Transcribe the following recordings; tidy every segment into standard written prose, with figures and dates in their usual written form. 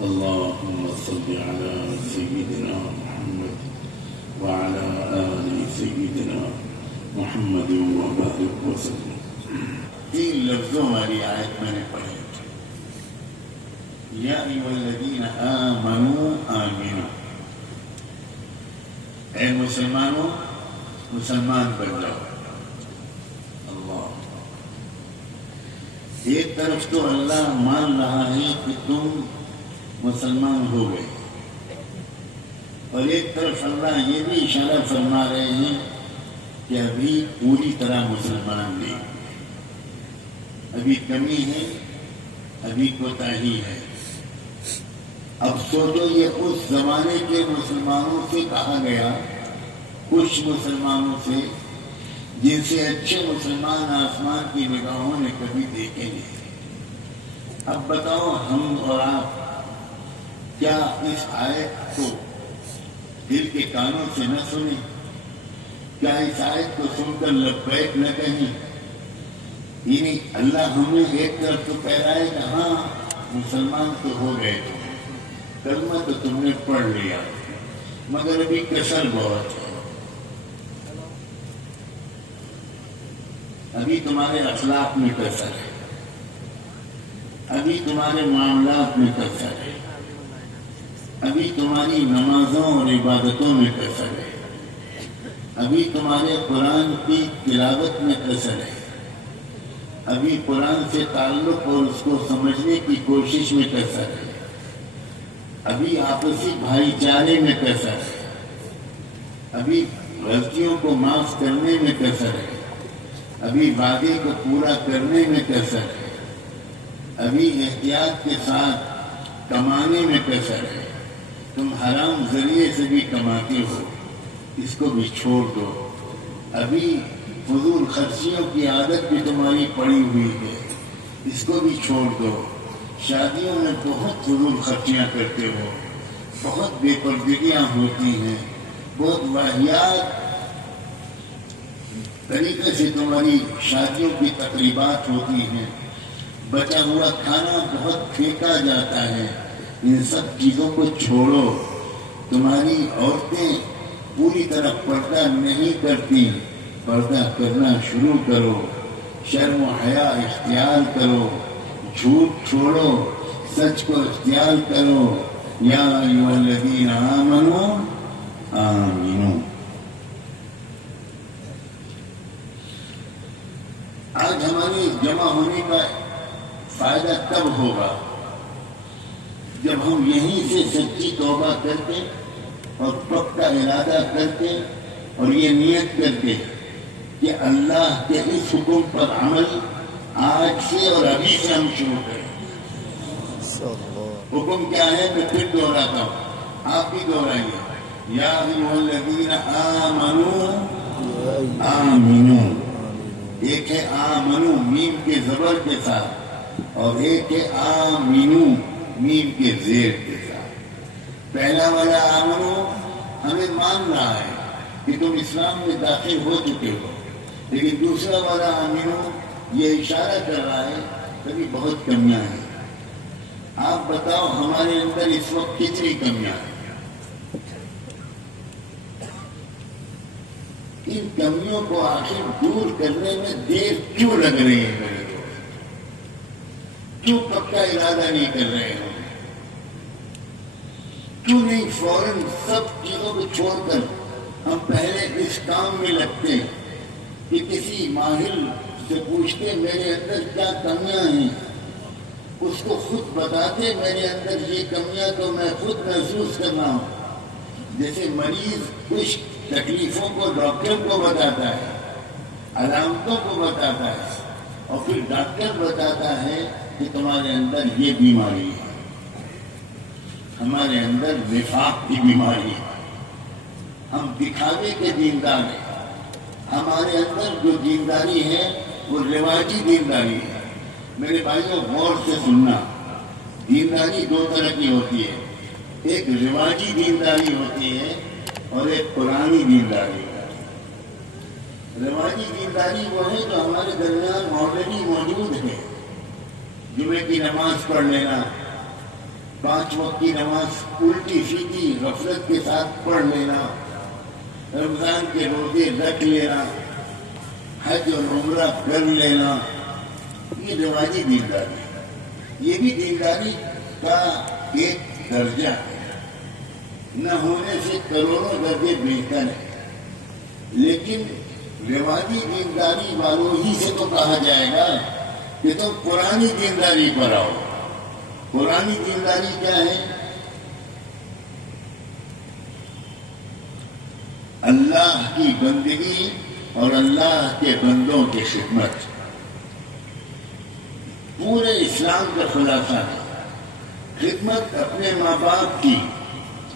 اللهم صل على سيدنا محمد وعلى آل سيدنا محمد وبارك وسلم. 3 لفظوں والی آیت میں نے پڑھی. یا ایھا الذین آمنوا آمنوا، اے مسلمانوں مسلمان بن جاؤ. اللہ، ایک طرف تو اللہ مان رہا ہے کہ تم مسلمان ہو گئے، اور ایک طرف اللہ یہ بھی اشارہ فرما رہے ہیں کہ ابھی پوری طرح مسلمان نہیں، ابھی کمی ہے، ابھی کوتاہی ہے. اب سوچو، یہ اس زمانے کے مسلمانوں سے کہا گیا، کچھ مسلمانوں سے جن سے اچھے مسلمان آسمان کی نگاہوں نے کبھی دیکھے نہیں. اب بتاؤ، ہم اور آپ کیا اس آیت کو دل کے کانوں سے نہ سنیں؟ کیا اس آیت کو سن کر لبیک نہ کہیں؟ یعنی اللہ ہمیں ایک طرف تو کہہ رہا ہے کہ ہاں مسلمان تو ہو گئے، تم کلمہ تو تم نے پڑھ لیا، مگر ابھی کسر بہت ہے، ابھی تمہارے اخلاق میں کسر ہے، ابھی تمہارے معاملات میں کسر ہے، ابھی تمہاری نمازوں اور عبادتوں میں کسر ہے، ابھی تمہارے قرآن کی تلاوت میں کسر ہے، ابھی قرآن سے تعلق اور اس کو سمجھنے کی کوشش میں کسر ہے، ابھی آپسی بھائی چارے میں کسر ہے، ابھی غلطیوں کو معاف کرنے میں کسر ہے، ابھی وعدے کو پورا کرنے میں کسر ہے، ابھی احتیاط کے ساتھ کمانے میں کسر ہے. تم حرام ذریعے سے بھی کماتے ہو، اس کو بھی چھوڑ دو. ابھی فضول خرچیوں کی عادت بھی تمہاری پڑی ہوئی ہے، اس کو بھی چھوڑ دو. شادیوں میں بہت فضول خرچیاں کرتے ہو، بہت بے پردگیاں ہوتی ہیں، بہت واہیات طریقے سے تمہاری شادیوں کی تقریبات ہوتی ہیں، بچا ہوا کھانا بہت پھینکا جاتا ہے. ان سب چیزوں کو چھوڑو. تمہاری عورتیں پوری طرح پردہ نہیں کرتی، پردہ کرنا شروع کرو. شرم و حیا اختیار کرو، جھوٹ چھوڑو، سچ کو اختیار کرو. یا ایھا الذین آمنوا آمنوا. آج ہماری جمع ہونے کا فائدہ تب ہوگا جب ہم یہیں سے سچی توبہ کرتے اور پکا ارادہ کرتے اور یہ نیت کرتے کہ اللہ کے اس حکم پر عمل آج سے اور ابھی سے ہم شروع کریں. حکم کیا ہے؟ میں پھر دہراتا ہوں، آپ بھی دہرائیے. یا ایھا الذین آمنوا آمنوا. ایک ہے آمنو میم کے زبر کے ساتھ، اور ایک ہے آمنو میم کے زیر کے ساتھ. پہلا والا آمنو ہمیں مان رہا ہے کہ تم اسلام میں داخل ہو چکے ہو، لیکن دوسرا والا آمنو یہ اشارہ کر رہا ہے کہ بہت کمیاں ہیں. آپ بتاؤ ہمارے اندر اس وقت کتنی کمیاں ہیں؟ ان کمیوں کو آخر دور کرنے میں دیر کیوں لگ رہی ہے میرے دوست؟ کیوں پکا ارادہ نہیں کر رہے ہو؟ کیوں نہیں فوراً سب چیزوں کو چھوڑ کر ہم پہلے اس کام میں لگتے کہ کسی ماہر سے پوچھتے میرے اندر کیا کمیاں ہیں، اس کو خود بتاتے میرے اندر یہ کمیاں تو میں خود محسوس کرنا ہوں. جیسے مریض کچھ تکلیفوں کو ڈاکٹر کو بتاتا ہے، علامتوں کو بتاتا ہے، اور پھر ڈاکٹر بتاتا ہے کہ تمہارے اندر یہ بیماری ہے. ہمارے اندر نفاق کی بیماری ہے، ہم دکھاوے کے دیندار ہیں. ہمارے اندر جو دینداری ہے وہ رواجی دینداری ہے. میرے بھائیوں غور سے سننا، دینداری 2 طرح کی ہوتی ہے. ایک رواجی دینداری ہوتی ہے اور ایک پرانی دینداری ہے. رواجی دینداری وہ ہے جو ہمارے درمیان آلریڈی موجود ہے. جمعے کی نماز پڑھ لینا، 5 وقت کی نماز الٹی سیدھی غفلت کے ساتھ پڑھ لینا، رمضان کے روزے رکھ لینا، حج اور عمرہ کر لینا، یہ رواجی دینداری، یہ بھی دینداری کا ایک درجہ ہے، نہ ہونے سے کروڑوں درجے بہتر ہے۔ لیکن رواجی دینداری والوں ہی سے تو کہا جائے گا کہ تم پرانی دینداری پر آؤ۔ پرانی دینداری کیا ہے؟ اللہ کی بندگی اور اللہ کے بندوں کی خدمت، پورے اسلام کا خلاصہ ہے۔ خدمت اپنے ماں باپ کی،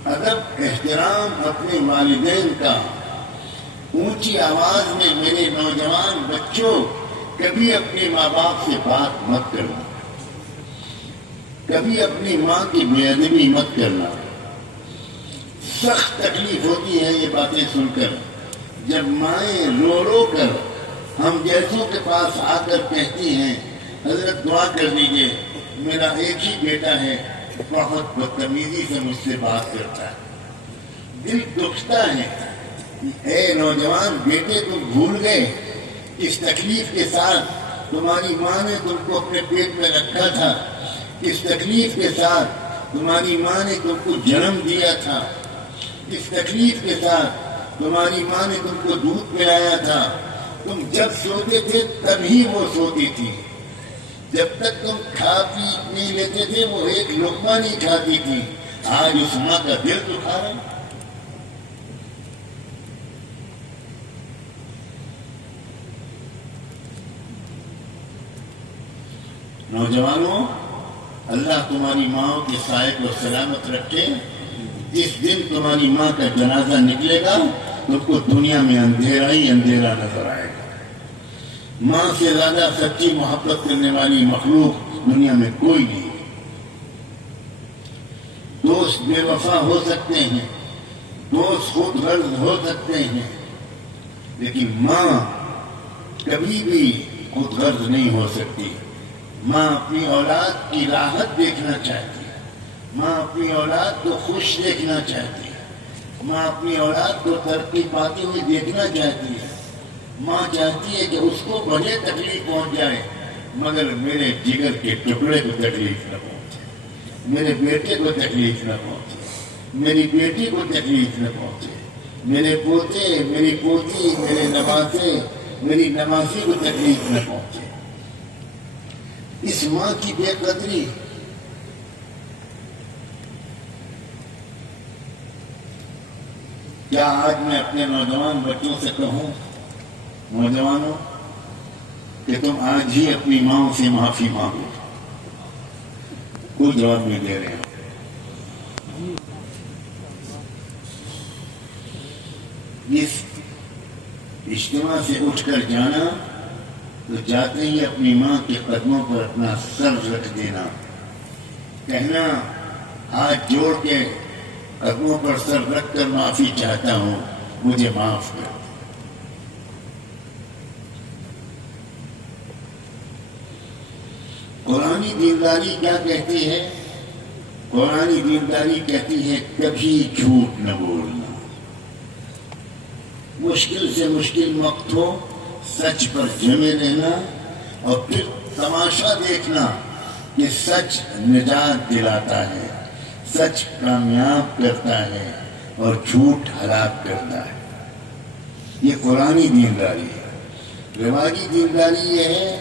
ادب احترام اپنے والدین کا۔ اونچی آواز میں میرے نوجوان بچوں، کبھی اپنے ماں باپ سے بات مت کرنا، کبھی اپنی ماں کی بے ادبی مت کرنا۔ سخت تکلیف ہوتی ہے یہ باتیں سن کر، جب مائیں رو رو کر ہم جیسوں کے پاس آ کر کہتی ہیں حضرت دعا کر دیجئے، میرا ایک ہی بیٹا ہے، بہت بدتمیزی سے مجھ سے بات کرتا ہے۔ دل دکھتا ہے، اے نوجوان بیٹے تم بھول گئے کس تکلیف کے ساتھ تمہاری ماں نے تم کو اپنے پیٹ میں رکھا تھا، کس تکلیف کے ساتھ تمہاری ماں نے تم کو جنم دیا تھا، کس تکلیف کے ساتھ تمہاری ماں نے تم کو دودھ پلایا تھا۔ تم جب سوتے تھے تبھی وہ سوتی تھی، جب تک تم کھا پی نہیں لیتے تھے وہ ایک لقمہ نہیں کھاتی تھی۔ آج اس ماں کا دل دکھا رہا ہے۔ نوجوانوں، اللہ تمہاری ماں کے سائے کو سلامت رکھے۔ جس دن تمہاری ماں کا جنازہ نکلے گا تم کو دنیا میں اندھیرا ہی اندھیرا نظر آئے گا۔ ماں سے زیادہ سچی محبت کرنے والی مخلوق دنیا میں کوئی نہیں۔ دوست بے وفا ہو سکتے ہیں، دوست خود غرض ہو سکتے ہیں، لیکن ماں کبھی بھی خود غرض نہیں ہو سکتی۔ ماں اپنی اولاد کی راحت دیکھنا چاہتی ہے، ماں اپنی اولاد کو خوش دیکھنا چاہتی ہے، ماں اپنی اولاد کو ترقی پاتی ہوئی دیکھنا چاہتی ہے۔ ماں چاہتی ہے کہ اس کو بڑے تکلیف پہنچ جائے مگر میرے جگر کے ٹکڑے کو تکلیف نہ پہنچے، میرے بیٹے کو تکلیف نہ پہنچے، میری بیٹی کو تکلیف نہ پہنچے، میرے پوتے، میری پوتی، میرے نواسے، میری نواسی کو تکلیف نہ پہنچے۔ اس ماں کی بے قدری کیا آج میں اپنے نوجوان بچوں سے کہوں، نوجوانوں، کہ تم آج ہی اپنی ماں سے معافی مانگو؟ کوئی جواب نہیں دے رہے ہیں۔ اس اجتماع سے اٹھ کر جانا تو جاتے ہی اپنی ماں کے قدموں پر اپنا سر رکھ دینا، کہنا ہاتھ جوڑ کے قدموں پر سر رکھ کر معافی چاہتا ہوں، مجھے معاف کر۔ قرآنی دینداری کیا کہتی ہے؟ قرآنی دینداری کہتی ہے کبھی جھوٹ نہ بولنا، مشکل سے مشکل وقت ہو سچ پر جمے رہنا، اور پھر تماشا دیکھنا کہ سچ نجات دلاتا ہے، سچ کامیاب کرتا ہے اور جھوٹ ہلاک کرتا ہے۔ یہ قرآنی دینداری ہے۔ رواجی دینداری یہ ہے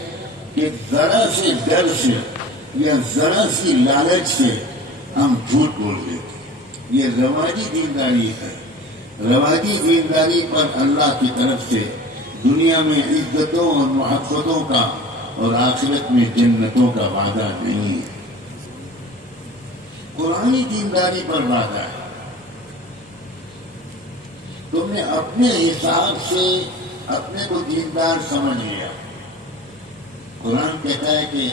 کہ ذرا سے ڈر سے یا ذرا سی لالچ سے ہم جھوٹ بول دیتے ہیں، یہ رواجی دینداری ہے۔ رواجی دینداری پر اللہ کی طرف سے دنیا میں عزتوں اور محبتوں کا اور آخرت میں جنتوں کا وعدہ نہیں ہے، قرآنی دینداری پر وعدہ ہے۔ تم نے اپنے حساب سے اپنے کو دیندار سمجھ لیا۔ قرآن کہتا ہے کہ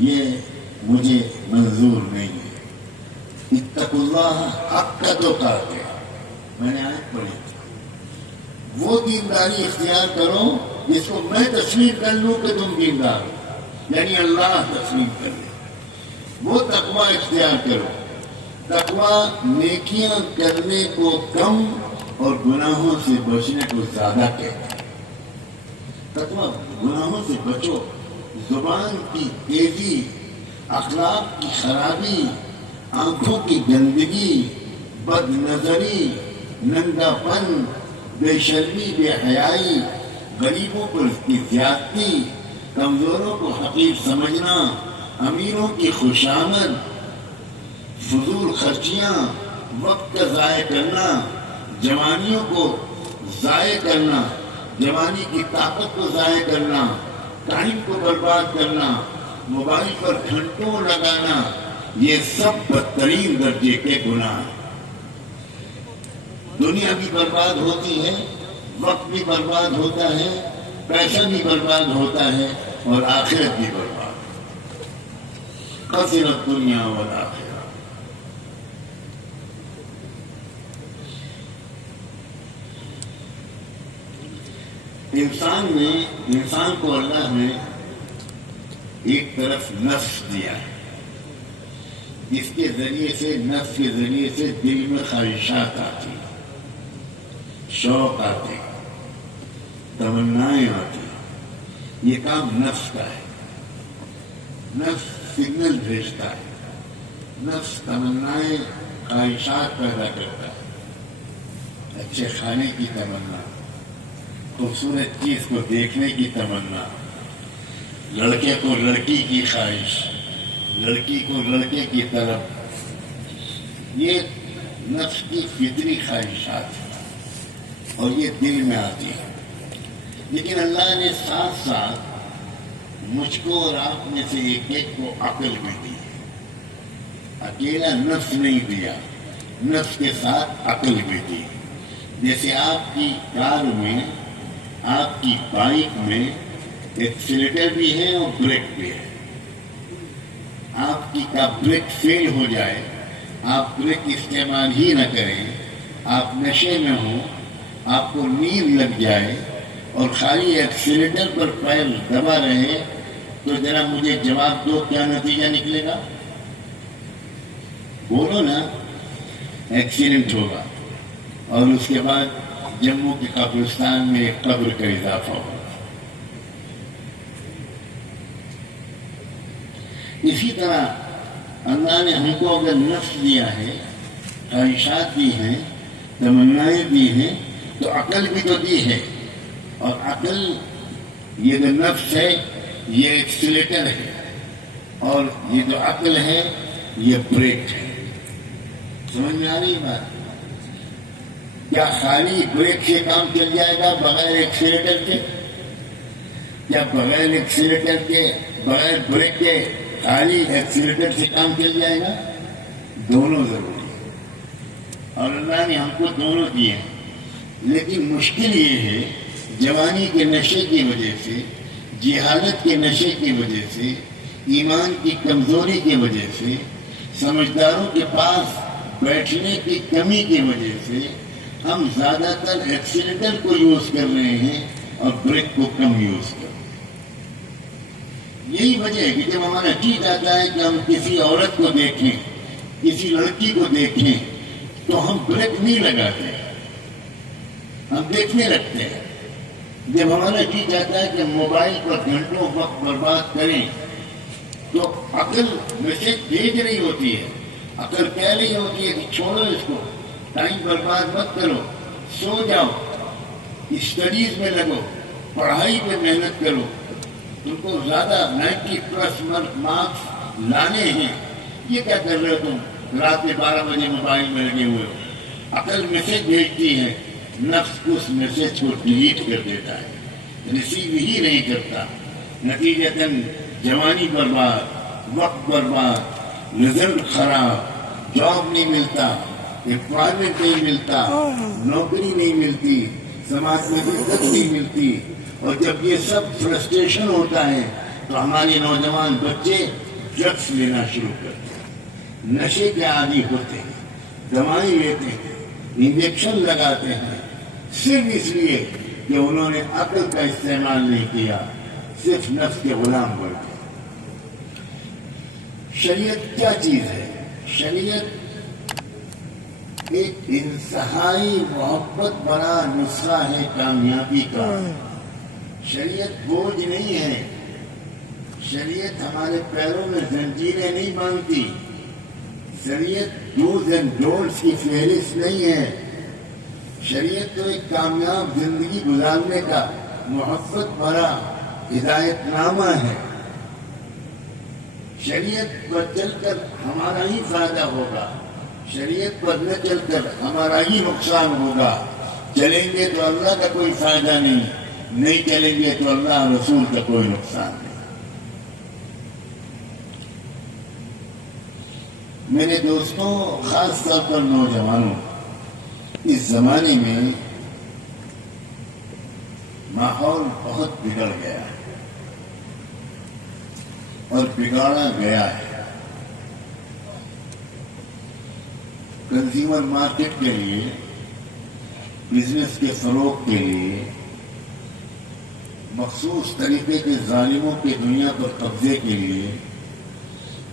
یہ مجھے منظور نہیں ہے، اتقوا اللہ حق تقاتے، میں نے آیت پڑھی، وہ دینداری اختیار کرو جس کو میں تسلیم کر لوں کہ تم دیندار ہو، یعنی اللہ تسلیم کر لے۔ وہ تقویٰ اختیار کرو. تقویٰ نیکیاں کرنے کو کم اور گناہوں سے بچنے کو زیادہ کہتا ہے. تقویٰ گناہوں سے بچو. زبان کی تیزی، اخلاق کی خرابی، آنکھوں کی گندگی، بد نظری، ننگا پن، بے شرمی، بے حیائی، غریبوں پر کی زیادتی، کمزوروں کو حقیر سمجھنا، امیروں کی خوشامد، فضول خرچیاں، وقت کا ضائع کرنا، جوانیوں کو ضائع کرنا، جوانی کی طاقت کو ضائع کرنا، ٹائم کو برباد کرنا، موبائل پر گھنٹوں لگانا، یہ سب بدترین درجے کے گناہ ہیں. دنیا بھی برباد ہوتی ہے، وقت بھی برباد ہوتا ہے، پیسہ بھی برباد ہوتا ہے اور آخرت بھی برباد. خسرت دنیا والآخرہ. انسان کو اللہ نے ایک طرف نفس دیا ہے، جس کے ذریعے سے، نفس کے ذریعے سے دل میں خواہشات آتی، شوق آتے، تمنائیں آتی. یہ کام نفس کا ہے. نفس سگنل بھیجتا ہے، نفس تمنائیں، خواہشات پیدا کرتا ہے. اچھے کھانے کی تمنا، خوبصورت چیز کو دیکھنے کی تمنا، لڑکے کو لڑکی کی خواہش، لڑکی کو لڑکے کی طرف، یہ نفس کی فطری خواہشات ہیں اور یہ دل میں آتی ہے. لیکن اللہ نے ساتھ ساتھ مجھ کو اور آپ میں سے ایک ایک کو عقل بھی دی ہے. اکیلا نفس نہیں دیا، نفس کے ساتھ عقل بھی دی. جیسے آپ کی کار میں، آپ کی بائک میں ایکسیلیٹر بھی ہے اور بریک بھی ہے. آپ کی کا بریک فیل ہو جائے، آپ بریک استعمال ہی نہ کریں، آپ نشے میں ہوں، آپ کو نیند لگ جائے اور خالی ایکسیلیٹر پر پیر دبا رہے، تو ذرا مجھے جواب دو، کیا نتیجہ نکلے گا؟ بولو نا. ایکسیڈنٹ ہوگا اور اس کے بعد جموں کے قبرستان میں ایک قبر کا اضافہ ہوگا. اسی طرح اللہ نے ہم کو اگر نفس دیا ہے، خواہشات دی ہیں، تمنائیں دی ہیں، تو عقل بھی تو دی ہے. اور عقل، یہ جو نفس ہے یہ ایکسیلیٹر ہے، اور یہ جو عقل ہے یہ بریک ہے. سمجھ میں آ رہی بات؟ کیا خالی بریک سے کام چل جائے گا بغیر ایکسیلیٹر کے؟ کیا بغیر ایکسیلیٹر کے، بغیر بریک کے، خالی ایکسیلیٹر سے کام چل جائے گا؟ دونوں ضروری ہے اور اللہ نے ہم کو دونوں دیے ہیں. لیکن مشکل یہ ہے، جوانی کے نشے کی وجہ سے، جہالت کے نشے کی وجہ سے، ایمان کی کمزوری کی وجہ سے، سمجھداروں کے پاس بیٹھنے کی کمی کی وجہ سے ہم زیادہ تر ایکسیلیٹر کو یوز کر رہے ہیں اور بریک کو کم یوز کر رہے ہیں. یہی وجہ ہے کہ جب ہمارا جی چاہتا ہے کہ ہم کسی عورت کو دیکھیں، کسی لڑکی کو دیکھیں، تو ہم بریک نہیں لگاتے، ہم دیکھنے لگتے ہیں. جب ہمارا جی چاہتا ہے کہ موبائل پر گھنٹوں وقت برباد کریں، تو عقل میسج بھیج رہی ہوتی ہے، عقل کہہ رہی ہوتی ہے کہ چھوڑو اس کو، ٹائم برباد مت کرو، سو جاؤ، اسٹڈیز میں لگو، پڑھائی پہ محنت کرو، تم کو زیادہ 90+ مارکس لانے ہیں. یہ کیا کر رہے ہو تم؟ رات میں 12 بجے موبائل میں لگے ہوئے ہو. عقل میسج بھیجتی ہے، نفس اس میسج کو ڈیلیٹ کر دیتا ہے، ریسیو ہی نہیں کرتا. نتیجتاً جوانی برباد، وقت برباد، رزلٹ خراب، جاب نہیں ملتا، امپلائمنٹ نہیں ملتا، نوکری نہیں ملتی، سماج میں عزت نہیں ملتی. اور جب یہ سب فرسٹریشن ہوتا ہے تو ہمارے نوجوان بچے ڈرگس لینا شروع کرتے ہیں، نشے کے عادی ہوتے ہیں، دوائیں لیتے ہیں، انجیکشن لگاتے ہیں، صرف اس لیے کہ انہوں نے عقل کا استعمال نہیں کیا، صرف نفس کے غلام بن گئے. شریعت کیا چیز ہے؟ شریعت ایک انتہائی محبت بڑا نسخہ ہے کامیابی کا. شریعت بوجھ نہیں ہے. شریعت ہمارے پیروں میں زنجیریں نہیں باندھتی. شریعت ڈوز اینڈ ڈونٹس کی فہرست نہیں ہے. شریعت تو ایک کامیاب زندگی گزارنے کا محبت بھرا ہدایت نامہ ہے. شریعت پر چل کر ہمارا ہی فائدہ ہوگا. شریعت پر نہ چل کر ہمارا ہی نقصان ہوگا. چلیں گے تو اللہ کا کوئی فائدہ نہیں چلیں گے تو اللہ رسول کا کوئی نقصان نہیں. میرے دوستوں، خاص طور پر نوجوانوں، اس زمانے میں ماحول بہت بگڑ گیا ہے اور بگاڑا گیا ہے. کنزیومر مارکیٹ کے لیے، بزنس کے فروغ کے لیے مخصوص طریقے کے ظالموں کے دنیا پر قبضے کے لیے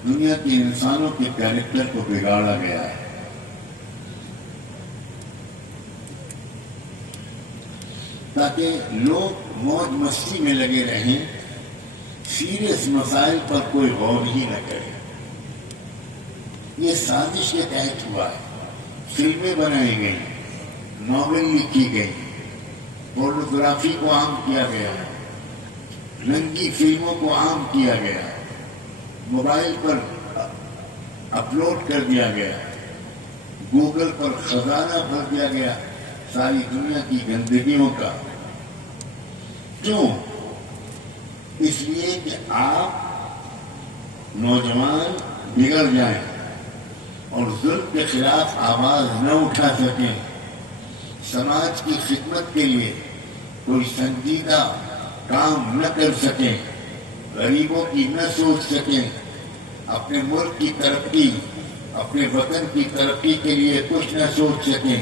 دنیا کے انسانوں کے کیریکٹر کو بگاڑا گیا ہے. تاکہ لوگ موج مستی میں لگے رہیں، سیریس مسائل پر کوئی غور ہی نہ کرے. یہ سازش کے تحت ہوا ہے. فلمیں بنائی گئی، ناول لکھی گئی، پورنوگرافی کو عام کیا گیا، رنگی فلموں کو عام کیا گیا، موبائل پر اپلوڈ کر دیا گیا، گوگل پر خزانہ بھر دیا گیا ساری دنیا کی گندگیوں کا. کیوں؟ اس لیے کہ آپ نوجوان بگڑ جائیں اور ظلم کے خلاف آواز نہ اٹھا سکیں، سماج کی خدمت کے لیے کوئی سنجیدہ کام نہ کر سکیں، غریبوں کی نہ سوچ سکیں، اپنے ملک کی ترقی، اپنے وطن کی ترقی کے لیے کچھ نہ سوچ سکیں،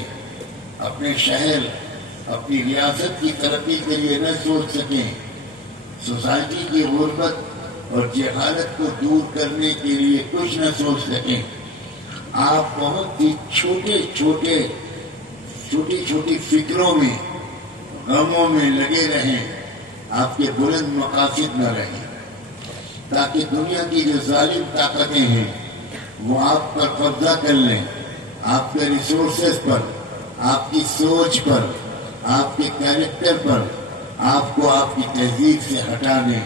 اپنے شہر، اپنی ریاست کی ترقی کے لیے نہ سوچ سکیں، سوسائٹی کی غربت اور جہالت کو دور کرنے کے لیے کچھ نہ سوچ سکیں. آپ بہت ہی چھوٹی چھوٹی فکروں میں، غموں میں لگے رہیں، آپ کے بلند مقاصد نہ رہیں، تاکہ دنیا کی جو ظالم طاقتیں ہیں وہ آپ پر قبضہ کر لیں، آپ کے ریسورسز پر، آپ کی سوچ پر، آپ کے کیریکٹر پر، آپ کو آپ کی تہذیب سے ہٹا دیں،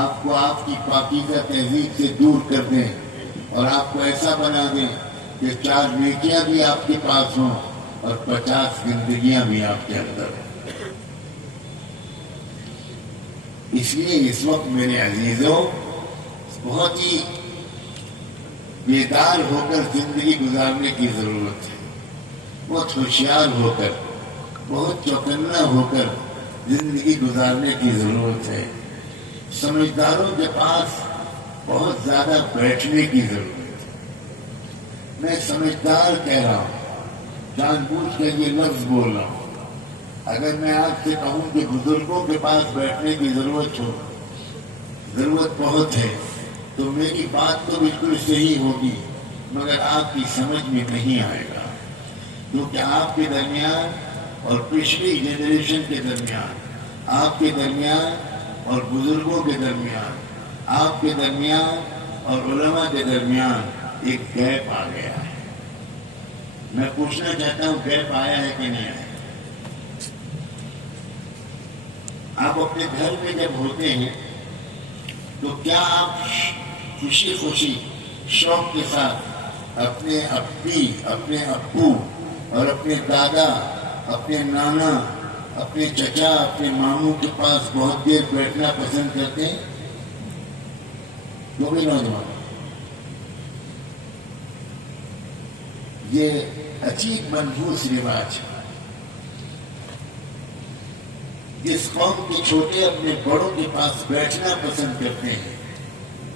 آپ کو آپ کی پاکیزہ تہذیب سے دور کر دیں اور آپ کو ایسا بنا دیں کہ 4 نیکیاں بھی آپ کے پاس ہوں اور 50 گندگیاں بھی آپ کے اندر ہوں. اس لیے اس وقت میرے عزیزوں بہت ہی بیدار ہو کر زندگی گزارنے کی ضرورت ہے. بہت ہوشیار ہو کر، بہت چوکنا ہو کر زندگی گزارنے کی ضرورت ہے. سمجھداروں کے پاس بہت زیادہ بیٹھنے کی ضرورت ہے. میں سمجھدار کہہ رہا ہوں، جان بوجھ کر یہ لفظ بول رہا ہوں. اگر میں آپ سے کہوں کہ بزرگوں کے پاس بیٹھنے کی ضرورت بہت ہے، تو میری بات تو بالکل صحیح ہوگی، مگر آپ کی سمجھ میں نہیں آئے گا. کیونکہ آپ کے درمیان اور پچھلی جنریشن کے درمیان، آپ کے درمیان اور بزرگوں کے درمیان، آپ کے درمیان اور علماء کے درمیان ایک گیپ آ گیا ہے. میں پوچھنا چاہتا ہوں، گیپ آیا ہے کہ نہیں آیا؟ آپ اپنے گھر میں جب ہوتے ہیں تو کیا آپ خوشی شوق کے ساتھ اپنے اپی، اپنے ابو اور اپنے دادا، اپنے نانا، اپنے چچا، اپنے ماموں کے پاس بہت دیر بیٹھنا پسند کرتے ہیں؟ تو بھی نوجوان، یہ عجیب منحوس رواج ہے. جس قوم کے چھوٹے اپنے بڑوں کے پاس بیٹھنا پسند کرتے ہیں،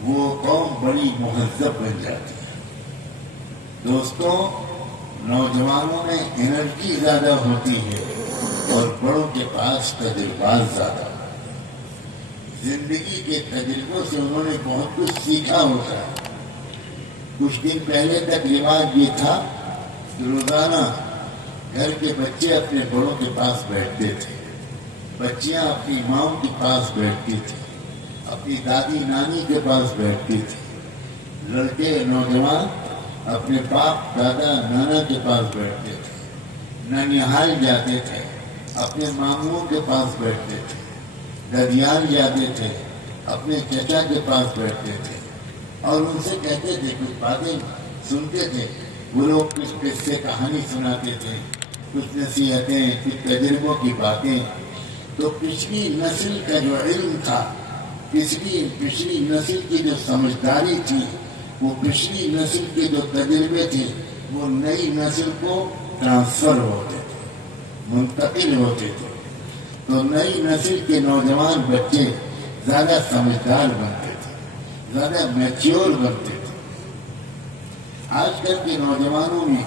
وہ قوم بڑی مہذب بن جاتی ہے. دوستوں، نوجوانوں میں انرجی زیادہ ہوتی ہے اور بڑوں کے پاس تجربات زیادہ. زندگی کے تجربوں سے انہوں نے بہت کچھ سیکھا ہوتا ہے. کچھ دن پہلے تک رواج یہ تھا کہ روزانہ گھر کے بچے اپنے بڑوں کے پاس بیٹھتے تھے، بچیاں اپنی ماؤں کے پاس بیٹھتی تھی، اپنی دادی نانی کے پاس بیٹھتی تھی، لڑکے نوجوان اپنے باپ دادا نانا کے پاس بیٹھتے تھے، ننیحال جاتے تھے اپنے ماموں کے پاس بیٹھتے تھے، ددیال جاتے تھے اپنے چچا کے پاس بیٹھتے تھے اور ان سے کہتے تھے، کچھ باتیں سنتے تھے، وہ لوگ کچھ قصے کہانی سناتے تھے، کچھ نصیحتیں، کچھ تجربوں کی باتیں. تو پچھلی نسل کا جو علم تھا، پچھلی نسل کی جو سمجھداری تھی، وہ پچھلی نسل کے جو تجربے تھے، وہ نئی نسل کو ٹرانسفر ہوتے تھے، منتقل ہوتے تھے. تو نئی نسل کے نوجوان بچے زیادہ سمجھدار بنتے تھے، زیادہ میچیور بنتے تھے. آج کل کے نوجوانوں میں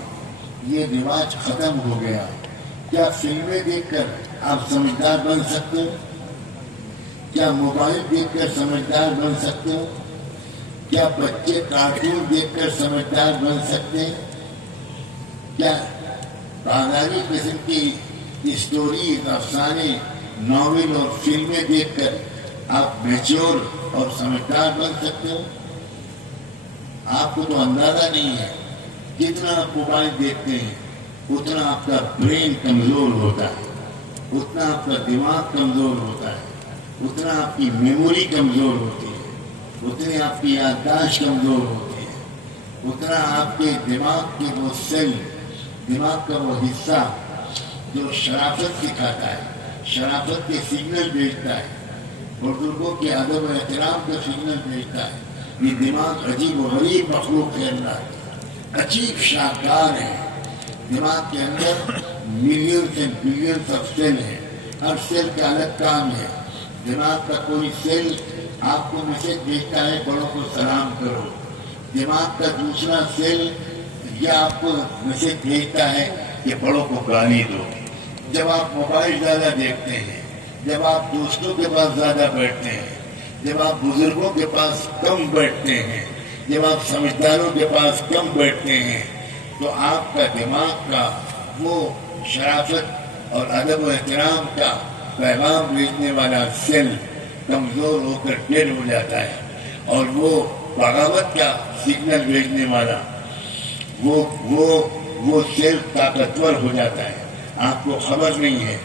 یہ رواج ختم ہو گیا. کیا فلمیں دیکھ کر آپ سمجھدار بن سکتے ہو؟ کیا موبائل دیکھ کر سمجھدار بن سکتے ہو؟ کیا بچے کارٹون دیکھ کر سمجھدار بن سکتے ہیں؟ کیا بازاری قسم کی اسٹوریز، افسانے، ناول اور فلمیں دیکھ کر آپ میچور اور سمجھدار بن سکتے ہو؟ آپ کو تو اندازہ نہیں ہے. جتنا آپ موبائل دیکھتے ہیں اتنا آپ کا برین کمزور ہوتا ہے، اتنا آپ کا دماغ کمزور ہوتا ہے، اتنا آپ کی میموری کمزور ہوتی ہے، اتنی آپ کی یادداشت کمزور ہوتی ہے، اتنا آپ کے دماغ کے وہ سیل، دماغ کا وہ حصہ جو شرافت سکھاتا ہے، شرافت کے سگنل بھیجتا ہے، بزرگوں کے ادب و احترام کا سگنل بھیجتا ہے. یہ دماغ عجیب و غریب مخلوق ہے، اللہ عجیب شاہکار ہے. دماغ کے اندر millions and billions of cell ہے، ہر سیل کا الگ کام ہے. دماغ کا کوئی سیل آپ کو میسج بھیجتا ہے، بڑوں کو سلام کرو. دماغ کا دوسرا سیل یہ آپ کو میسج بھیجتا ہے کہ بڑوں کو گالی دو. جب آپ موبائل زیادہ دیکھتے ہیں، جب آپ دوستوں کے پاس زیادہ بیٹھتے ہیں، جب آپ بزرگوں کے پاس کم بیٹھتے ہیں، جب آپ سمجھداروں کے پاس کم بیٹھتے ہیں، تو آپ کا دماغ کا وہ شرافت اور ادب و احترام کا پیغام بھیجنے والا سیل کمزور ہو کر ڈیڈ ہو جاتا ہے، اور وہ بغاوت کا سگنل بھیجنے والا وہ سیل طاقتور ہو جاتا ہے. آپ کو خبر نہیں ہے،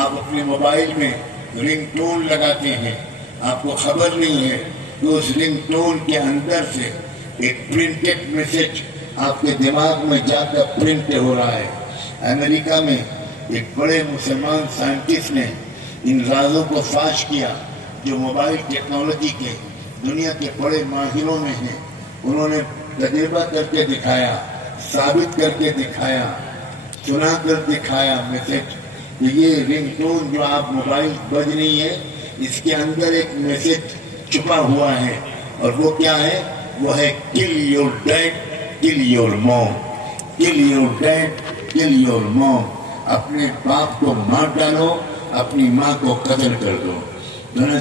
آپ اپنے موبائل میں رنگ ٹون لگاتے ہیں، آپ کو خبر نہیں ہے کہ اس رنگ ٹون کے اندر سے ایک پرنٹڈ میسج آپ کے دماغ میں جا کر پرنٹ ہو رہا ہے. امریکہ میں ایک بڑے مسلمان سائنٹسٹ نے ان رازوں کو فاش کیا جو موبائل ٹیکنالوجی کے دنیا کے بڑے ماہروں میں ہیں. انہوں نے تجربہ کر کے دکھایا، ثابت کر کے دکھایا، سنا کر دکھایا میسج کہ یہ رنگ ٹون جو آپ موبائل بج رہی ہے، اس کے اندر ایک میسج چھپا ہوا ہے، اور وہ کیا ہے؟ وہ ہے kill your dad, kill your mom, kill your dad, kill your mom. اپنے باپ کو مار ڈالو، اپنی ماں کو قتل کر دو.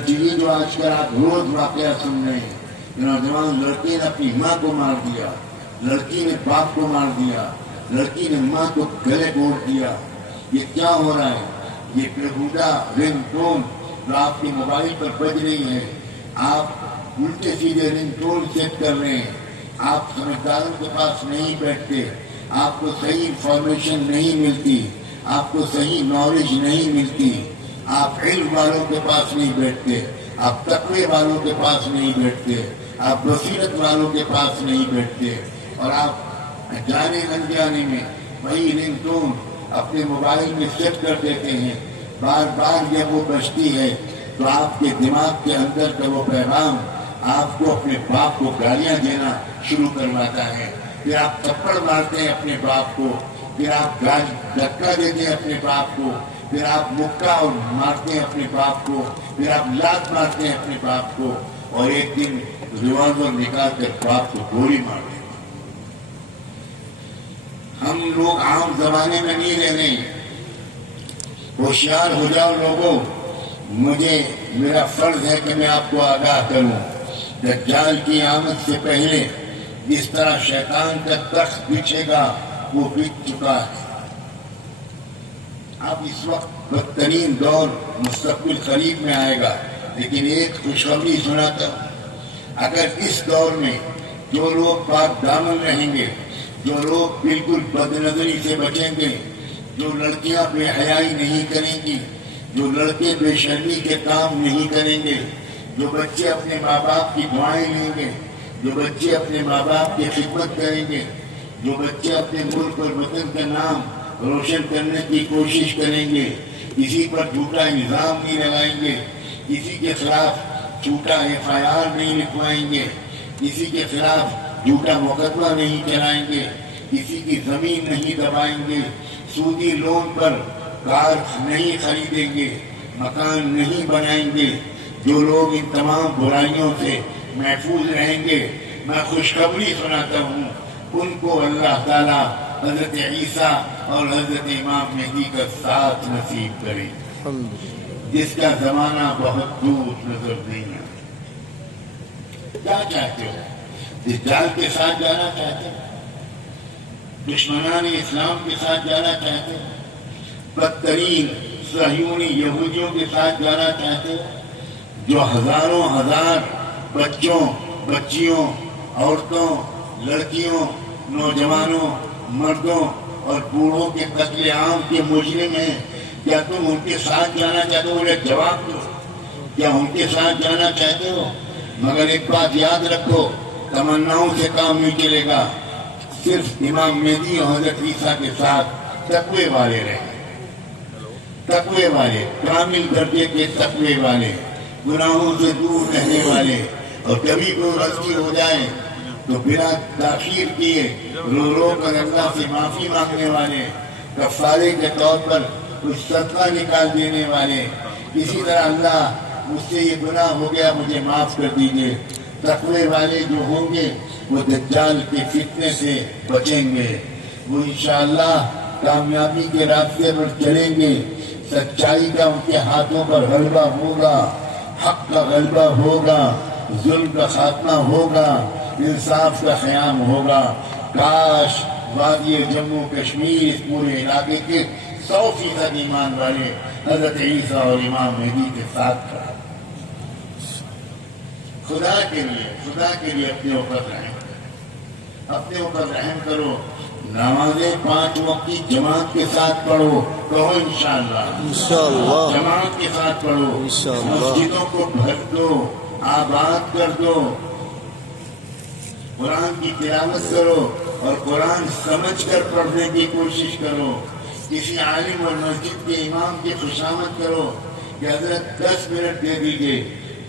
چیزیں جو آج کل آپ روز واقعہ سن رہے ہیں، نوجوان لڑکے نے اپنی ماں کو مار دیا، لڑکی نے باپ کو مار دیا، لڑکی نے ماں کو گلے گھونٹ دیا. یہ کیا ہو رہا ہے؟ یہ بےہودہ رنگ ٹون جو آپ کے موبائل پر بج رہی ہے، آپ الٹے سیدھے رنگ ٹون سیٹ کر رہے ہیں. آپ سمجھداروں کے پاس نہیں بیٹھتے، آپ کو صحیح انفارمیشن نہیں ملتی، آپ کو صحیح نالج نہیں ملتی، آپ علم والوں کے پاس نہیں بیٹھتے، آپ تقوی والوں کے پاس نہیں بیٹھتے، آپ بصیرت والوں کے پاس نہیں بیٹھتے، اور آپ جانے انجانے میں وہی رنگ ٹون اپنے موبائل میں سیٹ کر دیتے ہیں. بار بار جب وہ بجتی ہے تو آپ کے دماغ کے اندر کا وہ پیغام آپ کو اپنے باپ کو گالیاں دینا شروع کرواتا ہے. پھر آپ تھپڑ مارتے ہیں اپنے باپ کو، پھر آپ دھکا دیتے ہیں اپنے باپ کو، پھر آپ مکہ مارتے ہیں اپنے باپ کو، پھر آپ لات مارتے ہیں اپنے باپ کو، اور ایک دن ریوالور نکال کر باپ کو گولی مار دیں. ہم لوگ عام زمانے میں نہیں رہ رہے ہیں. ہوشیار ہو جاؤ لوگوں. میرا فرض ہے کہ میں آپ کو آگاہ کروں. دجال کی آمد سے پہلے جس طرح شیطان کا تخت بچھے گا وہ بچ چکا ہے. اب اس وقت بدترین دور مستقبل قریب میں آئے گا، لیکن ایک خوشخبری سناتا ہوں. اگر اس دور میں جو لوگ پاک دامن رہیں گے، جو لوگ بالکل بد نظری سے بچیں گے، جو لڑکیاں بے حیائی نہیں کریں گی، جو لڑکے بے شرمی کے کام نہیں کریں گے، جو بچے اپنے ماں باپ کی دعائیں لیں گے، جو بچے اپنے ماں باپ کی خدمت کریں گے، جو بچے اپنے ملک اور وطن کا نام روشن کرنے کی کوشش کریں گے، کسی پر جھوٹا الزام نہیں لگائیں گے، کسی کے خلاف جھوٹا FIR نہیں لکھوائیں گے، کسی کے خلاف جھوٹا مقدمہ نہیں چلائیں گے، کسی کی زمین نہیں دبائیں گے، سودی لون پر کار نہیں خریدیں گے، مکان نہیں بنائیں گے، جو لوگ ان تمام برائیوں سے محفوظ رہیں گے، میں خوشخبری سناتا ہوں، ان کو اللہ تعالیٰ حضرت عیسیٰ اور حضرت امام مہدی کا ساتھ نصیب کرے، جس کا زمانہ بہت دور نظر نہیں ہے. کیا چاہتے ہو؟ دجال کے ساتھ جانا چاہتے ہو؟ دشمنان اسلام کے ساتھ جانا چاہتے ہو؟ بدترین صہیونی یہودیوں کے ساتھ جانا چاہتے ہو، جو ہزاروں ہزار بچوں، بچیوں، عورتوں، لڑکیوں، نوجوانوں، مردوں اور بوڑھوں کے قتل عام کے مجرم ہیں؟ کیا تم ان کے ساتھ جانا چاہتے ہو؟ انہیں جواب دو، کیا ان کے ساتھ جانا چاہتے ہو؟ مگر ایک بات یاد رکھو، تمناؤں سے کام نہیں چلے گا. صرف امام مہدی اور حضرت عیسیٰ کے ساتھ تقوی والے رہیں، تقوی والے، کامل درجے کے تقوی والے، گناہوں سے دور رہنے والے، اور کبھی کوئی غلطی ہو جائے تو بنا تاخیر کیے رو رو کر اللہ سے معافی مانگنے والے، کفارے کے طور پر کچھ صدقہ نکال دینے والے. اسی طرح اللہ مجھ سے یہ گناہ ہو گیا، مجھے معاف کر دیجیے. تقوی والے جو ہوں گے وہ دجال کے فتنے سے بچیں گے، وہ انشاءاللہ کامیابی کے راستے پر چلیں گے. سچائی کا ان کے ہاتھوں پر غلبہ ہوگا، حق کا غلبہ ہوگا، ظلم کا خاتمہ ہوگا، انصاف کا قیام ہوگا. کاش وادی جموں کشمیر اس پورے علاقے کے 100% ایمان والے حضرت عیسیٰ اور امام مہدی کے ساتھ کھڑا. خدا کے لیے اپنے اوپر رحم کرو، اپنے اوپر رحم کرو. نمازیں 5 وقت کی جماعت کے ساتھ پڑھو، کہو انشاءاللہ جماعت کے ساتھ پڑھو. مسجدوں کو بھر دو، آباد کر دو، قرآن کی تلاوت کرو اور قرآن سمجھ کر پڑھنے کی کوشش کرو. کسی عالم اور مسجد کے امام کی خوشامد کرو کہ حضرت 10 منٹ دے دیجیے،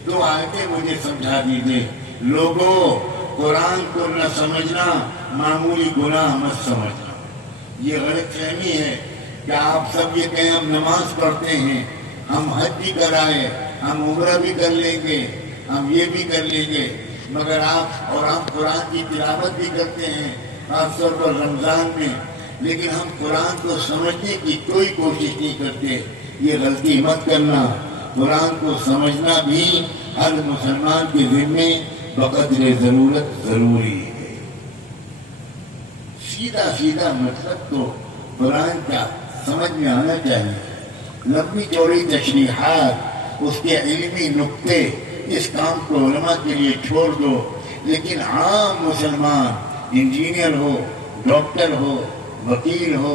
2 آیتیں مجھے سمجھا دیجیے. لوگوں، قرآن کو نہ سمجھنا معمولی گناہ مت سمجھنا. یہ غلط فہمی ہے کہ آپ سب یہ کہیں ہم نماز پڑھتے ہیں، ہم حج بھی کرائے، ہم عمرہ بھی کر لیں گے، ہم یہ بھی کر لیں گے، مگر آپ اور ہم قرآن کی تلاوت بھی کرتے ہیں خاص طور پر رمضان میں، لیکن ہم قرآن کو سمجھنے کی کوئی کوشش نہیں کرتے. یہ غلطی مت کرنا. قرآن کو سمجھنا بھی ہر مسلمان کے ذمے بقدر ضرورت ضروری ہے. سیدھا مطلب تو قرآن کا سمجھ میں آنا چاہیے. لمبی چوڑی تشریحات، اس کے علمی نقطے، اس کام کو علماء کے لیے چھوڑ دو. لیکن عام مسلمان، انجینئر ہو، ڈاکٹر ہو، وکیل ہو،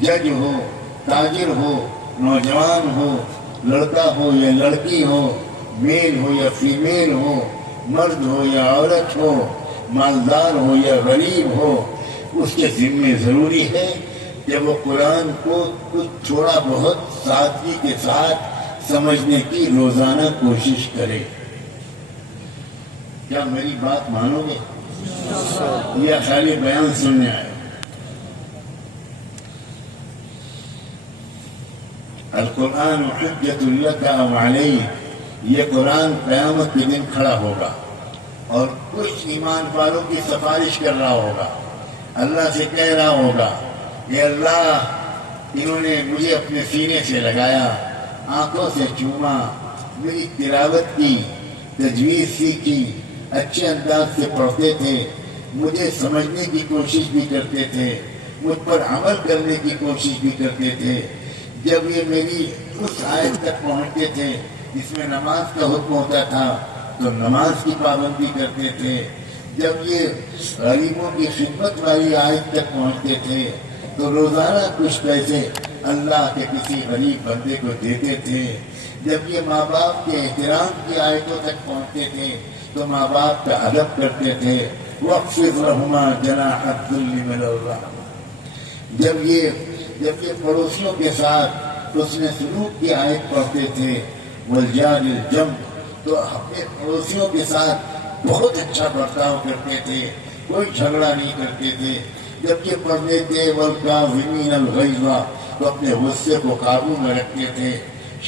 جج ہو، تاجر ہو، نوجوان ہو، لڑکا ہو یا لڑکی ہو، میل ہو یا فیمیل ہو، مرد ہو یا عورت ہو، مالدار ہو یا غریب ہو، اس کے ذمے ضروری ہے کہ وہ قرآن کو کچھ تھوڑا بہت سادگی کے ساتھ سمجھنے کی روزانہ کوشش کرے. کیا میری بات مانو گے یا خالی بیان سننے آئے؟ القرآن حجت لک او علیک، یہ قرآن قیامت کے دن کھڑا ہوگا اور کچھ ایمان والوں کی سفارش کر رہا ہوگا، اللہ سے کہہ رہا ہوگا کہ اللہ، انہوں نے مجھے اپنے سینے سے لگایا، آنکھوں سے چوما، میری تلاوت کی، تجویز سیکھی، اچھے انداز سے پڑھتے تھے، مجھے سمجھنے کی کوشش بھی کرتے تھے، مجھ پر عمل کرنے کی کوشش بھی کرتے تھے۔ جب یہ میری اس آیت تک پہنچتے تھے جس میں نماز کا حکم ہوتا تھا تو نماز کی پابندی کرتے تھے۔ جب یہ غریبوں کی خدمت والی آیت تک پہنچتے تھے تو روزانہ کچھ پیسے اللہ کے کسی غریب بندے کو دیتے تھے۔ جب یہ ماں باپ کے احترام کی آیتوں تک پہنچتے تھے تو ماں باپ کا ادب کرتے تھے۔ وَاخْفِضْ لَهُمَا جَنَاحَ الذُّلِّ مِنَ الرَّحْمَةِ۔ جب یہ پڑوسیوں کے ساتھ حسن سلوک کی آیت پڑھتے تھے وَالْجَارِ الْجَنْبِ، تو اپنے پڑوسیوں کے ساتھ بہت اچھا برتاؤ کرتے تھے، کوئی جھگڑا نہیں کرتے تھے۔ جب یہ پڑھتے تھے وَالْكَاظِمِينَ الْغَيْظَ، تو اپنے غصے کو قابو میں رکھتے تھے۔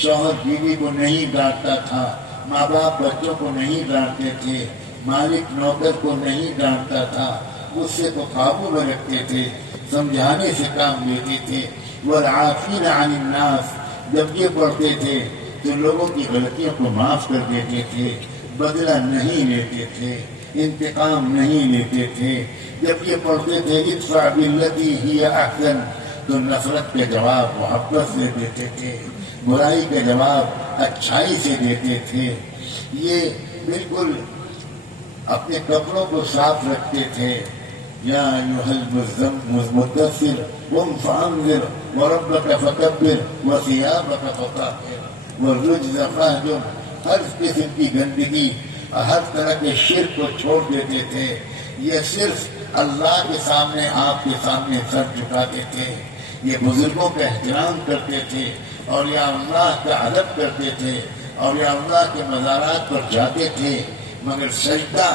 شوہر بیوی کو نہیں ڈانٹتا تھا، ماں باپ بچوں کو نہیں ڈانٹتے تھے، مالک نوکر کو نہیں ڈانٹتا تھا، غصے کو قابو میں رکھتے تھے، سمجھانے سے کام لیتے تھے۔ وَالْعَافِينَ عَنِ النَّاسِ، جب یہ پڑھتے تھے تو لوگوں کی غلطیوں کو معاف کر دیتے تھے، بدلہ نہیں لیتے تھے، انتقام نہیں لیتے تھے۔ جب یہ پڑھتے تھے ادفع بالتی ہی احسن، تو نفرت کے جواب محبت سے دیتے تھے، برائی کا جواب اچھائی سے دیتے تھے۔ یہ بالکل اپنے کپڑوں کو صاف رکھتے تھے۔ یا ایھا المدثر قم فانذر وربک فکبر وثیابک فطہر والرجز فاہجر، ہر قسم کی گندگی، ہر طرح کے شرک کو چھوڑ دیتے تھے۔ یہ صرف اللہ کے سامنے، آپ کے سامنے سر جھکاتے تھے، یہ بزرگوں کا احترام کرتے تھے، اور یا اللہ کا ادب کرتے تھے، اور یا اللہ کے مزارات پر جاتے تھے، مگر سجدہ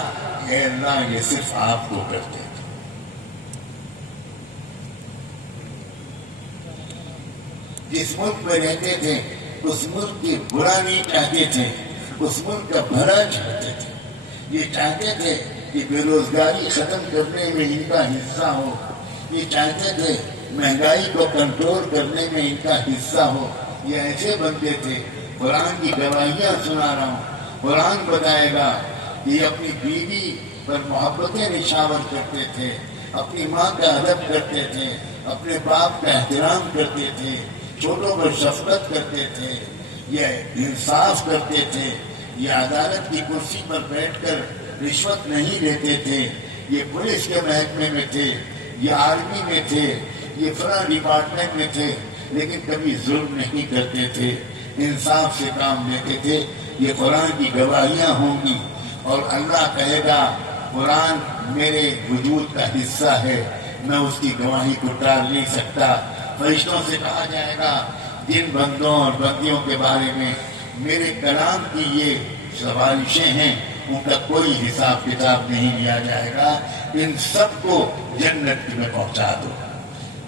اے اللہ یہ صرف آپ کو کرتے تھے۔ جس ملک میں رہتے تھے اس ملک کی برا نہیں چاہتے تھے، اس ملک کا بھلا چاہتے تھے۔ یہ چاہتے تھے کہ بے روزگاری ختم کرنے میں ان کا حصہ ہو، یہ چاہتے تھے مہنگائی کو کنٹرول کرنے میں ان کا حصہ ہو۔ یہ ایسے بنتے تھے، قرآن کی گواہیاں سنا رہا ہوں، قرآن بتائے گا کہ یہ اپنی بیوی پر محبتیں نشاور کرتے تھے، اپنی ماں کا ادب کرتے تھے، اپنے باپ کا احترام کرتے تھے، چھوٹوں پر شفقت کرتے تھے، یہ انصاف کرتے تھے، یہ عدالت کی کرسی پر بیٹھ کر رشوت نہیں لیتے تھے، یہ پولیس کے محکمے میں تھے، یہ آرمی میں تھے، یہ فلاں ڈپارٹمنٹ میں تھے، لیکن کبھی ظلم نہیں کرتے تھے، انصاف سے کام لیتے تھے۔ یہ قرآن کی گواہیاں ہوں گی، اور اللہ کہے گا قرآن میرے وجود کا حصہ ہے، میں اس کی گواہی کو ٹال نہیں سکتا۔ فرشتوں سے کہا جائے گا جن بندوں اور بندیوں کے بارے میں میرے کلام کی یہ سفارشیں ہیں ان کا کوئی حساب کتاب نہیں لیا جائے گا، ان سب کو جنت میں پہنچا دو۔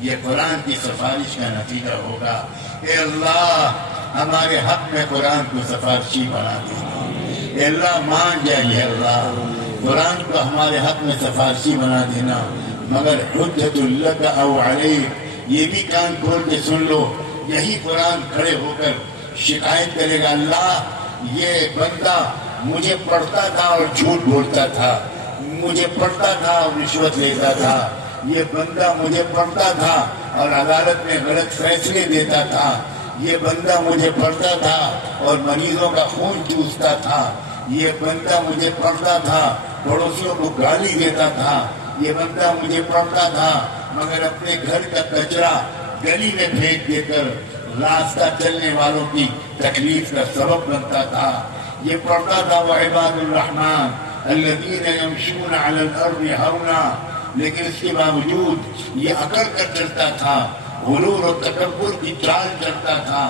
یہ قرآن کی سفارش کا نتیجہ ہوگا۔ اے اللہ ہمارے حق میں قرآن کو سفارشی بنا دینا، اے اللہ مان جائیے، اللہ قرآن کو ہمارے حق میں سفارشی بنا دینا، مگر حجت لک او علیک، یہ بھی کان کھول کے سن لو، یہی قرآن کھڑے ہو کر شکایت کرے گا، اللہ یہ بندہ مجھے پڑھتا تھا اور جھوٹ بولتا تھا، مجھے پڑھتا تھا اور رشوت لیتا تھا، یہ بندہ مجھے پڑھتا تھا اور عدالت میں غلط فیصلے دیتا تھا، یہ بندہ مجھے پڑھتا تھا اور مریضوں کا خون چوستا تھا، یہ بندہ مجھے پڑھتا تھا پڑوسیوں کو گالی دیتا تھا، یہ بندہ مجھے پڑھتا تھا مگر اپنے گھر کا کچرا گلی میں پھینک دے کر راستہ چلنے والوں کی تکلیف کا سبب بنتا تھا، یہ پڑھتا تھا وعباد الرحمن الذین یمشون علی الارض ہونا، لیکن اس کے باوجود یہ اکڑ کر چلتا تھا، غرور و تکبر کی چال چلتا تھا،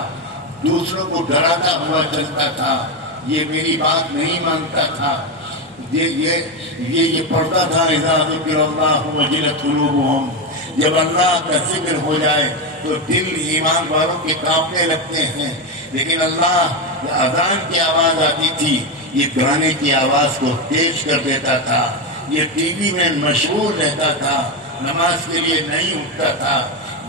دوسروں کو ڈراتا ہوا چلتا تھا، یہ میری بات نہیں مانتا تھا، یہ پڑھتا تھا اذا ذکر اللہ وجلت قلوبہم، جب اللہ کا ذکر ہو جائے تو دل ایمان والوں کے کانپنے لگتے ہیں، لیکن اللہ اذان کی آواز آتی تھی یہ گانے کی آواز کو تیز کر دیتا تھا، یہ ٹی وی میں مشغول رہتا تھا، نماز کے لیے نہیں اٹھتا تھا،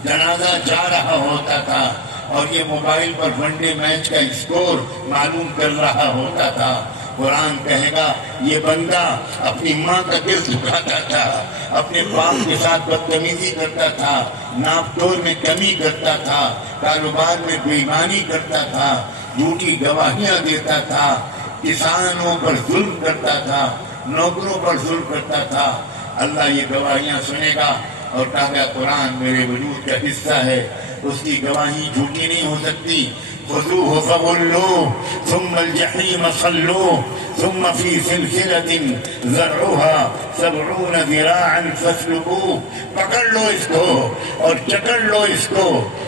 جنازہ جا رہا ہوتا تھا اور یہ موبائل پر ون ڈے میچ کا اسکور معلوم کر رہا ہوتا تھا۔ قرآن کہے گا یہ بندہ اپنی ماں کا دل دکھاتا تھا، اپنے باپ کے ساتھ بدتمیزی کرتا تھا، ناپ تول میں کمی کرتا تھا، کاروبار میں بے ایمانی کرتا تھا، جھوٹی گواہیاں دیتا تھا، کسانوں پر ظلم کرتا تھا، نوکروں پر ظلم کرتا تھا۔ اللہ یہ گواہیاں سنے گا اور کہا گا قرآن میرے وجود کا حصہ ہے، اس کی گواہی جھوٹی نہیں ہو سکتی۔ خذوہ فغلوہ ثم الجحیم صلوہ ثم فی سلسلۃ ذرعها 70 ذراعا فاسلکوہ، پکڑ لو اس کو اور چکر لو اس کو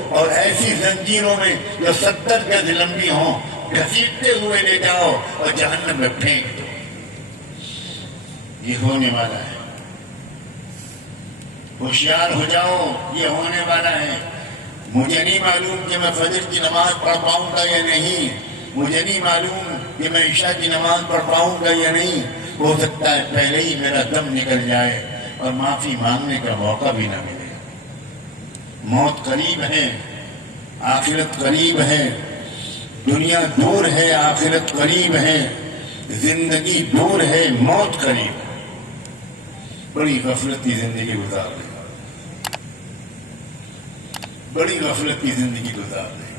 اور ایسی زنجیروں میں جو 70 گز لمبی ہوں گھسیٹتے ہوئے لے جاؤ اور جہنم میں پھینک دو۔ یہ ہونے والا ہے، ہوشیار ہو جاؤ، یہ ہونے والا ہے۔ مجھے نہیں معلوم کہ میں فجر کی نماز پڑھ پاؤں گا یا نہیں، مجھے نہیں معلوم کہ میں عشاء کی نماز پڑھ پاؤں گا یا نہیں، ہو سکتا ہے پہلے ہی میرا دم نکل جائے اور معافی مانگنے کا موقع بھی نہ ملے۔ موت قریب ہے، آخرت قریب ہے، دنیا دور ہے، آخرت قریب ہے، زندگی دور ہے، موت قریب ہے۔ بڑی غفلت کی زندگی گزار رہے، بڑی غفلت کی زندگی گزار رہے۔